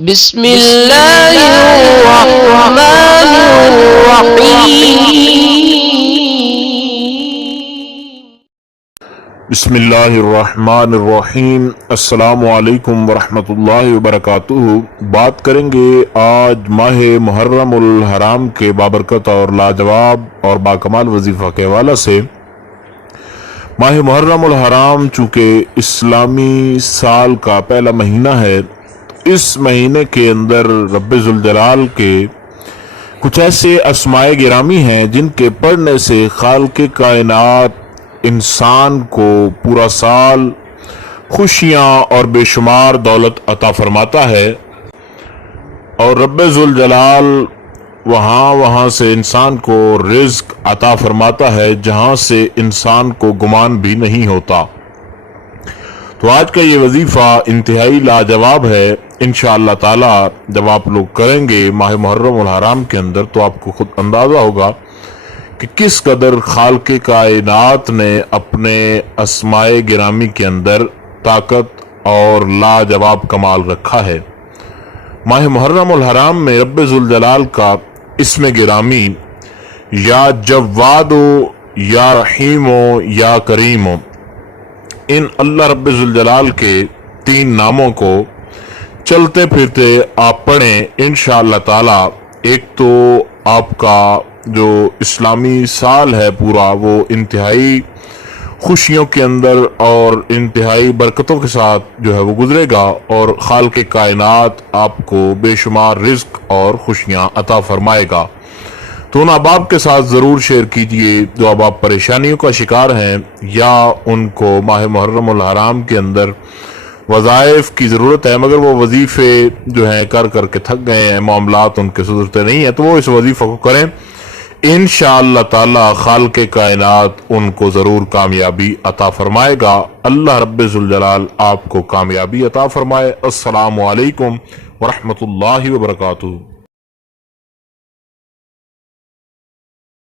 بسم اللہ الرحمن الرحیم بسم اللہ الرحمن الرحیم۔ السلام علیکم ورحمۃ اللہ وبرکاتہ۔ بات کریں گے آج ماہ محرم الحرام کے بابرکت اور لاجواب اور باکمال وظیفہ کے حوالے سے۔ ماہ محرم الحرام چونکہ اسلامی سال کا پہلا مہینہ ہے، اس مہینے کے اندر رب ذوالجلال کے کچھ ایسے اسماء گرامی ہیں جن کے پڑھنے سے خالق کائنات انسان کو پورا سال خوشیاں اور بے شمار دولت عطا فرماتا ہے، اور رب ذوالجلال وہاں سے انسان کو رزق عطا فرماتا ہے جہاں سے انسان کو گمان بھی نہیں ہوتا۔ تو آج کا یہ وظیفہ انتہائی لاجواب ہے۔ انشاءاللہ تعالی جب آپ لوگ کریں گے ماہ محرم الحرام کے اندر تو آپ کو خود اندازہ ہوگا کہ کس قدر خالق کائنات نے اپنے اسماء گرامی کے اندر طاقت اور لاجواب کمال رکھا ہے۔ ماہ محرم الحرام میں رب ذوالجلال کا اسم گرامی یا جواد یا رحیم یا کریم، ان اللہ رب ذوالجلال کے 3 ناموں کو چلتے پھرتے آپ پڑھیں انشاءاللہ تعالی۔ ایک تو آپ کا جو اسلامی سال ہے پورا وہ انتہائی خوشیوں کے اندر اور انتہائی برکتوں کے ساتھ جو ہے وہ گزرے گا، اور خالق کائنات آپ کو بے شمار رزق اور خوشیاں عطا فرمائے گا۔ تو ان احباب کے ساتھ ضرور شیئر کیجئے جو احباب پریشانیوں کا شکار ہیں یا ان کو ماہ محرم الحرام کے اندر وظائف کی ضرورت ہے مگر وہ وظیفے جو ہیں کر کے تھک گئے ہیں، معاملات ان کے سدھرتے نہیں ہیں، تو وہ اس وظیفہ کو کریں انشاءاللہ تعالی۔ خالق کائنات ان کو ضرور کامیابی عطا فرمائے گا۔ اللہ رب ذوالجلال آپ کو کامیابی عطا فرمائے۔ السلام علیکم ورحمۃ اللہ وبرکاتہ۔